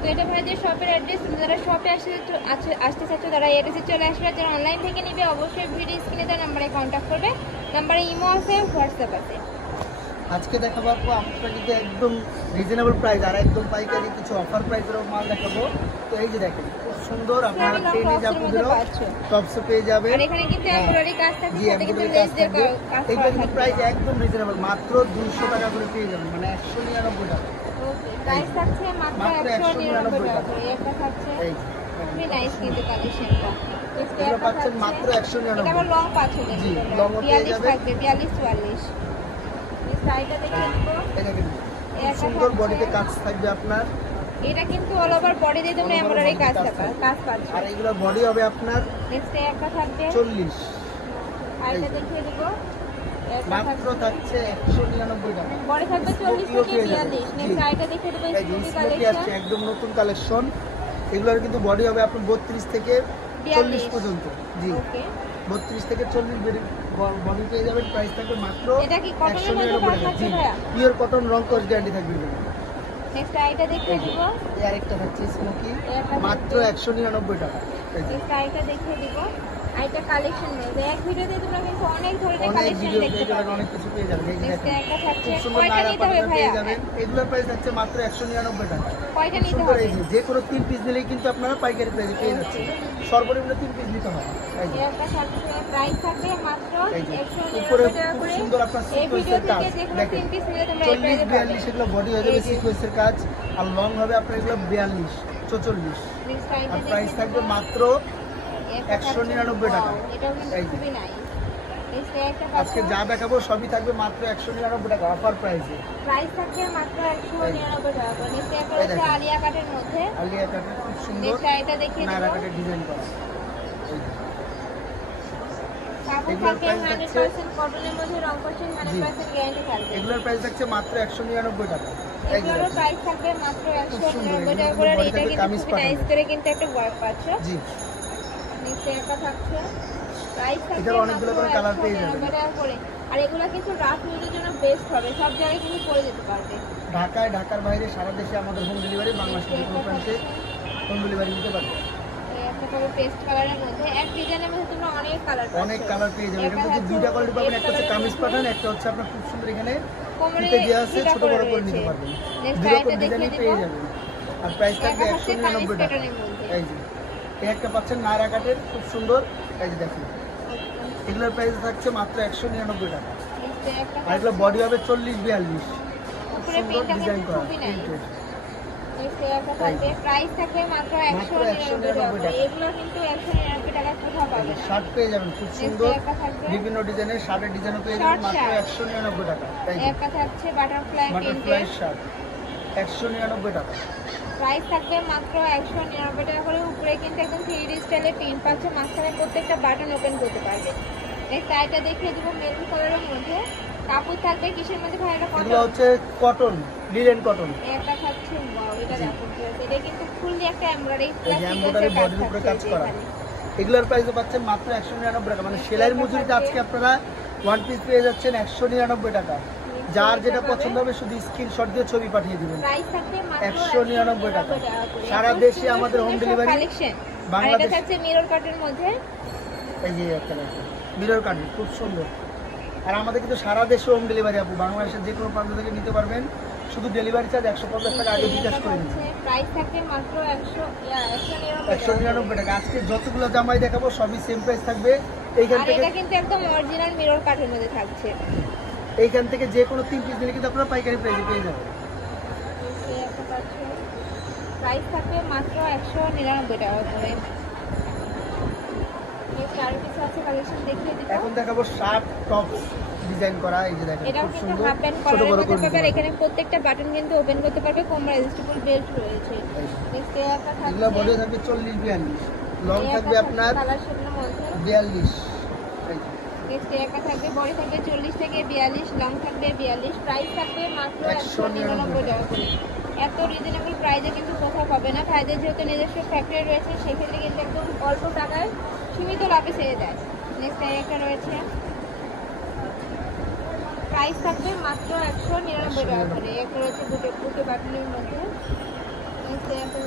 তো এটা ভাইদের শপের অ্যাড্রেস, যারা শপে আসতে চাচ্ছ তারা অ্যাড্রেসে চলে আসবে। যারা অনলাইন থেকে নেবে অবশ্যই ভিডিও স্ক্রিনে দেওয়া নাম্বারে কন্ট্যাক্ট করবে। নাম্বারে ইমো আছে, হোয়াটসঅ্যাপ আছে। আজকে দেখাবো আপু আমরা কিন্তু একদম রিজনেবল প্রাইস আর একদম পাইকারি কিছু অফার প্রাইসের মাল দেখাবো। তো এই যে দেখেন খুব সুন্দর, আপনারা টেনে যাবেন টপসে পেয়ে যাবেন। আর এখানে কিন্তু এমব্রয়ডারি কাজ থাকবে, সাথে কিন্তু লেস দিয়ে কাজ করা এইটা কিন্তু থাকবে। প্রাইস একদম রিজনেবল, মাত্র 200 টাকা করে পেয়ে যাবেন, মানে 199 টাকা। ওকে, প্রাইস থাকছে মাত্র 199 টাকা করে। একটা থাকছে এই খুবই নাইস কিন্তু কালেকশনটা। এগুলো পাচ্ছেন মাত্র 199। এটা আবার লং পাচ্ছেন, জি, লং পেয়ে 42 যাবেন। থাকবে, 42 44। এই স্টাইলটা দেখে নিব। এই দেখেন সুন্দর বডিতে কাজ থাকবে আপনার। এটা কিন্তু অল ওভার বডি দিয়ে তোমরা এমব্রয়ডারি কাজ পাচ্ছ। আর এগুলো বডি হবে আপনার নেক্সট একটা থাকবে 40। আইটা দেখিয়ে দিব। মাত্র থাকছে 199 টাকা। বডি থাকবে 40 থেকে 42। নেক্সট আইটা দেখিয়ে দিব, এই যে স্মোকি স্মোকি কালেকশন। আসছে একদম নতুন কালেকশন। এগুলোর কিন্তু বডি হবে আপনার 32 থেকে 40 পর্যন্ত। জি, ওকে, 32 থেকে 40 বডি পেয়ে যাবেন। প্রাইস থাকবে মাত্র এটা কি কটনের মধ্যে 199 কাজ টাকা। থাকছে জি, ভাইয়া? পিওর কটন, রং কস গ্যারান্টি থাকবে। নেক্সট আইটা দেখিয়ে দিব। এই আরেকটা থাকছে স্মোকি, একটা মাত্র 199 টাকা। এই যে নেক্সট আইটা দেখিয়ে দিব। আইটা কালেকশন মধ্যে এক ভিডিওতে তোমরা কিন্তু অনেক ধরনের অনেক কালেকশন ভিডিও দেখতে পেয়ে যাবেন, পাবে। অনেক কিছু পেয়ে যাবেন। এই যে নেক্সট দেখেন একটা থাকছে, খুব সুন্দর কয়টা নায়রা নিতে হবে পাটনা ভাইয়া? পেয়ে যাবেন। এগুলোর প্রাইস থাকছে মাত্র 199 টাকা। কয়টা খুব নিতে সুন্দর। হবে? এই যে কোনো 3 পিস নিলেই কিন্তু আপনারা পাইকারি প্রাইসে পেয়ে যাচ্ছেন। সর্বনিম্ন 3 পিস নিতে হবে। এই যে একটা থাকছে, প্রাইস থাকবে মাত্র এই যে 199 উপরে টাকা খুব করে। সুন্দর আপনার এই ভিডিও সিকোয়েন্সের কাজ থেকে যে কোনো দেখেন। 3 পিস নিলে তোমরা এই 40 প্রাইসে পাবে। 42 এগুলো বডি হয়ে যাবে সিকোয়েন্সের কাজ, আর লং হবে আপনার এগুলো 42 44। নেক্সট আইটা আর প্রাইস থাকবে মাত্র 199 টাকা। এটাও কিন্তু এই যে। খুবই নাইস। নেক্সট একটা আজকে যা দেখাবো সবই থাকবে মাত্র 199 টাকা অফার প্রাইসে। প্রাইস থাকবে মাত্র 199 টাকা করে। নেক্সট একটা হচ্ছে আলিয়া কাটের মধ্যে। আলিয়া কাটের খুব সুন্দর নেক্সট আইটা দেখিয়ে দেব। নায়রা কাটের ডিজাইন করা। এই যে। কাপড় এগুলোর থাকবে price 100% কটনের মধ্যে, রং করছেন 100% গ্যারান্টি থাকবে। এগুলোর প্রাইস থাকছে মাত্র 199 টাকা। এই যে এগুলোর দেখেন। প্রাইস থাকবে মাত্র সুন্দর, 199 টাকা এগুলো করে। আর body এটা থেকে কিন্তু কামিজ খুবই নাইস পাঠানো। করে কিন্তু একটা ওয়ার্ক পাচ্ছ। জি, নেক্সট একটা থাকছে, প্রাইস থাকবে এটার অনেকগুলো করে কালার পেয়ে যাবেন। 199 টাকা করে। আর এগুলো কিন্তু রাফ ইউজের জন্য বেস্ট হবে, সব জায়গায় কিন্তু পরে যেতে পারবে। ঢাকায়, ঢাকার বাইরে সারা দেশে আমাদের হোম ডেলিভারি, বাংলাদেশের যে কোনো প্রান্তে হোম ডেলিভারি নিতে পারবে। একটা হবে পেস্ট কালারের মধ্যে, এক ডিজাইনের মধ্যে তোমরা অনেক কালার পাচ্ছ। অনেক কালার পেয়ে যাবেন। এটার মধ্যে দুইটা কোয়ালিটি পাবেন, একটা হচ্ছে কামিজ পাঠান, একটা হচ্ছে আপনার খুব সুন্দর এখানে কোমরে ফিতে দেওয়া আছে, ফিতা ছোট করে বড় করে রয়েছে। নিতে পারবেন। নেক্সট দুই রকম আইটা ডিজাইনই দেখিয়ে পেয়ে দিব। যাবেন। আর প্রাইস থাকবে এটা হচ্ছে 199 টাকা। কামিজ প্যাটার্নের মধ্যে। এই যে এই একটা পাচ্ছেন নায়রা কাটের খুব সুন্দর। এই যে দেখুন এগুলোর প্রাইস থাকছে মাত্র 199 টাকা। নেক্সট একটা আর এগুলো বডি হবে 40 42। খুব উপরে সুন্দর প্রিন্টটা ডিজাইন কিন্তু করা খুবই নাইস। প্রিন্টেড। নেক্সট একটা থাকবে, প্রাইস থাকবে মাত্র 199 টাকা করে। এগুলো কিন্তু 199 টাকা কোথাও পাবে না। শার্ট পেয়ে যাবেন খুব নেক্সট সুন্দর, একটা থাকবে, বিভিন্ন ডিজাইনের শার্টের ডিজাইনও পেয়ে যাবেন মাত্র 199 টাকা। তাই একটা থাকছে বাটারফ্লাই বাটারফ্লাই প্রিন্টের, শার্ট 199 টাকা। প্রাইস থাকবে মাত্র 199 টাকা করে। উপরে কিন্তু একদম 3D স্টাইলে প্রিন্ট পাচ্ছে, মাঝখানে প্রত্যেকটা বাটন ওপেন করতে পারবে। নেক্সট আইটা দেখিয়ে দিব মেরুন কালারের মধ্যে। কাপড় থাকবে কিসের মধ্যে ভাই? এটা এগুলো কটন। হচ্ছে কটন, লিনেন কটন। একটা থাকছে, ওয়াও, এটা দেখো এটা কিন্তু ফুললি একটা এমব্রয়ডারি এই যে এমব্রয়ডারি বডির উপরে কাজ করা। এগুলোর প্রাইসও পাচ্ছেন মাত্র 199 টাকা। মানে সেলাইয়ের মজুরিতে আজকে আপনারা ওয়ান পিস পেয়ে যাচ্ছেন 199 টাকা। যার যেটা পছন্দ হবে শুধু স্ক্রিনশট দিয়ে ছবি পাঠিয়ে দিবেন। প্রাইস থাকবে মাত্র 199 টাকা। সারা দেশে আমাদের হোম ডেলিভারি। কালেকশন। আর বাংলাদেশ এটা থাকছে মিরর কাটের মধ্যে। এই যে একটা আছে মিরর কাট খুব সুন্দর। আর আমাদের কিন্তু সারা দেশে হোম ডেলিভারি আপু, বাংলাদেশের যে কোনো প্রান্ত থেকে নিতে পারবেন। শুধু ডেলিভারি চার্জ 150 টাকা আগে বিকাশ করে দিন। প্রাইস থাকবে মাত্র 199 টাকা। আজকে যতগুলো জামাই দেখাবো সবই সেম প্রাইস থাকবে। এইখান আর থেকে এটা কিন্তু একদম অরিজিনাল মিরর কাটের মধ্যে থাকছে। এইখান থেকে যে কোনো 3 পিস নিলে কিন্তু আপনারা পাইকারি প্রাইসে পেয়ে যাবেন। প্রাইস থাকবে মাত্র 199 টাকা করে। আর কিছু আছে কালেকশন দেখিয়ে দিব। এখন দেখাবো শার্ট টপস ডিজাইন করা। এই যে দেখেন এটাও খুব কিন্তু সুন্দর হাফ প্যান্ট ছোট কলার বড় করতে করে পারবে। আর দিতে এখানে প্রত্যেকটা বাটন কিন্তু ওপেন করতে পারবে, কোমর অ্যাডজাস্টেবল বেল্ট রয়েছে। নেক্সট একটা থাকবে, এগুলো বডি থাকবে 40 42, লং থাকবে আপনার কালার শেডের মধ্যে। 42। এই যে নেক্সট একটা থাকবে, বডি থাকবে 40 থেকে 42, লং থাকবে 42। প্রাইস থাকবে মাত্র 199 টাকা করে। এত রিজনেবল প্রাইসে কিন্তু কোথাও পাবে না। ভাইদের যেহেতু নিজস্ব ফ্যাক্টরি রয়েছে, সেক্ষেত্রে কিন্তু একদম অল্প টাকায় সীমিত লাভে ছেড়ে দেয়। নেক্সট একটা রয়েছে, প্রাইস থাকবে মাত্র 199 টাকা করে। একটা রয়েছে বুকে বাটনের মধ্যে। নেক্সট একটা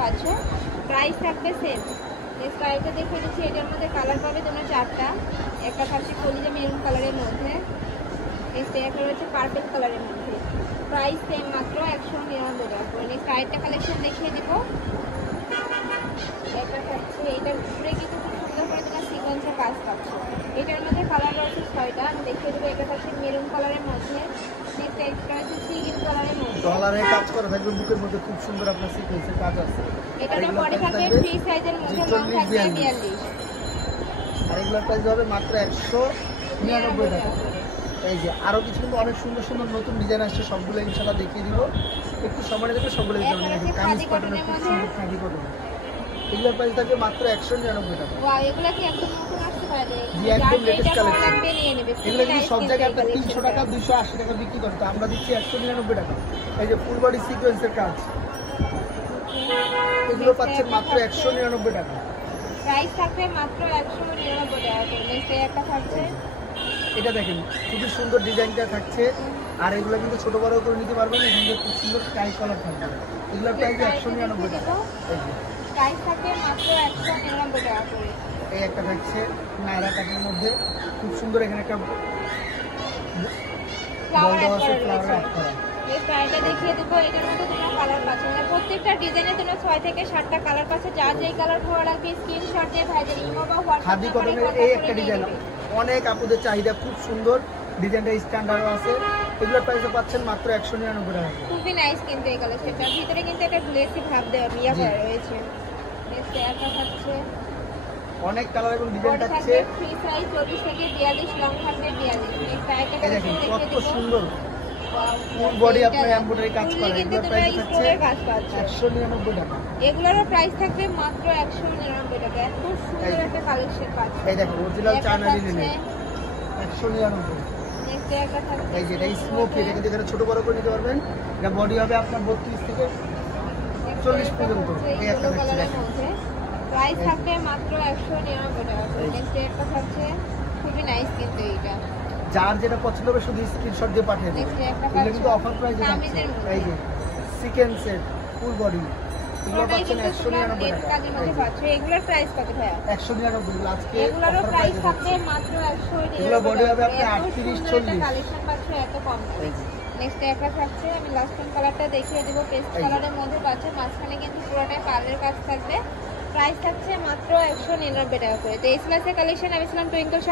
পাচ্ছ, প্রাইস থাকবে সেম। নেক্সট আরেকটা দেখে দিচ্ছি, এটার মধ্যে কালার পাবে তোমরা 4টা। একটা থাকছে কলিজা মেরুন কালারের মধ্যে, নেক্সট একটা রয়েছে পার্পল কালারের মধ্যে, প্রাইস সেম মাত্র 199 টাকা করে। নেক্সট আরেকটা কালেকশন দেখিয়ে দিব, এটা থাকছে এটার উপরে কিন্তু খুব সুন্দর করে তোমরা সিকোয়েন্সের কাজ পাচ্ছ। এটার মধ্যে কালার রয়েছে 6টা, আমি দেখিয়ে দেবো। এটা থাকছে মেরুন কালারের মধ্যে, নেক্সট একটা রয়েছে সি গ্রিন কালারের মধ্যে, ডলারে কাজ করা থাকবে, বুকের মধ্যে খুব সুন্দর আপনার সিকোয়েন্সের কাজ আছে। এটার বডি থাকবে ফ্রি সাইজের মধ্যে, লং থাকবে 42। আর এগুলোর প্রাইস হবে মাত্র 199 টাকা। এই যে আরো কিছু কিন্তু অনেক সুন্দর সুন্দর নতুন ডিজাইন আসছে, সবগুলো ইনশাআল্লাহ দেখিয়ে দিব, একটু সময় দেবে সবগুলো দিতে হবে। কামিজ কটনের খুব সুন্দর খাদি কটন, এগুলোর প্রাইস থাকবে মাত্র 199 টাকা। ওয়াও, এগুলা কি একদম নতুন আসতে পারে? জি, একদম লেটেস্ট কালেকশন। লাগবে নিয়ে নেবে। এগুলো কিন্তু সব জায়গায় আপনার 300 টাকা 280 টাকা বিক্রি করতে, আমরা দিচ্ছি 199 টাকা। এই যে ফুল বডি সিকোয়েন্সের কাজ, এগুলো পাচ্ছেন মাত্র 199 টাকা। প্রাইস থাকবে মাত্র 199 টাকা করে। নেক্সট একটা থাকছে, এটা দেখেন খুবই সুন্দর ডিজাইনটা থাকছে, আর এগুলো কিন্তু ছোট বড় করে নিতে পারবেন। এখানে খুব সুন্দর টাই কালার থাকবে, এগুলোর প্রাইস 199 টাকা। এই যে প্রাইস থাকবে মাত্র 199 টাকা করে। এই একটা থাকছে নায়রা কাটের মধ্যে, খুব সুন্দর, এখানে একটা ফ্লাওয়ার বল অ্যাড আছে, করা ফ্লাওয়ার রয়েছে। অ্যাড করা। এই প্রাইসটা দেখিয়ে দেবো, এটার মধ্যে তোমরা কালার পাচ্ছ, মানে প্রত্যেকটা ডিজাইনে তোমরা 6 থেকে 7টা কালার পাচ্ছ। যার যেই কালার ভালো লাগবে স্ক্রিনশট দিয়ে ভাইদের ইমো বা হোয়াটসঅ্যাপ খাদি কটনের এই একটা ডিজাইন, অনেক আপুদের চাহিদা, খুব সুন্দর ডিজাইনটা, স্ট্যান্ডার্ড আছে। এগুলোর প্রাইসে পাচ্ছেন মাত্র 199 টাকা। খুবই নাইস কিন্তু এই কালেকশনটা, ভিতরে কিন্তু একটা গ্লেসি ভাব দেওয়া ইয়া করা রয়েছে। নেক্সট একটা থাকছে, অনেক কালার এবং ডিজাইন বডি থাকছে। থাকবে ফ্রি সাইজ 24 থেকে 42, লং থাকবে 42। নেক্সট আরেকটা এই কালেকশন দেখেন দেখিয়ে কত দেবো। সুন্দর ফুল বডি আপনার এমব্রয়ডারি কাজ করা, কিন্তু এগুলোর তোমরা প্রাইস থাকছে স্টোনের কাজ পাচ্ছ। 199 টাকা। এগুলোরও প্রাইস থাকবে মাত্র 199 টাকা। এত সুন্দর একটা কালেকশন পাচ্ছ। এই দেখো অরিজিনাল চায়না লিনেন, নেক্সট 199। একটা থাকছে, এই যে এটা স্মোকি, এটা কিন্তু এখানে ছোট বড় করে নিতে পারবেন। এটা বডি হবে আপনার 32 থেকে 40 পর্যন্ত। এই একটা থাকছে দেখেন, প্রাইস থাকবে মাত্র 199 টাকা করে। নেক্সট একটা থাকছে, খুবই নাইস কিন্তু এইটা। যার যেটা পছন্দ হবে শুধু স্ক্রিনশট দিয়ে পাঠিয়ে দেবেন। Next একটা এগুলো কিন্তু অফার প্রাইসে থাকছে। কামিজের মধ্যে। এই যে সিকোয়েন্সের ফুল বডি, এগুলো পুরোটাই পাচ্ছেন কিন্তু তোমরা 199 নেট টাকা। কাজের মধ্যে পাচ্ছ। এগুলোর প্রাইস কত ভাইয়া? 199 আজকে এগুলোরও অফার প্রাইস প্রাইসে থাকবে থাকছে। মাত্র 199 এগুলো body হবে টাকা করে। আপনার এত 38, সুন্দর একটা 40 কালেকশন পাচ্ছ এত কম দামে। এই যে নেক্সট একটা থাকছে, আমি লাস্ট কালারটা দেখিয়ে দেবো, পেস্ট এই যে। কালারের মধ্যে পাচ্ছ, মাঝখানে কিন্তু পুরোটাই পার্লের কাজ থাকবে। প্রাইস থাকছে মাত্র 199 টাকা করে। তো এই ক্লাসের কালেকশন আমি ছিলাম টুইঙ্কল শপ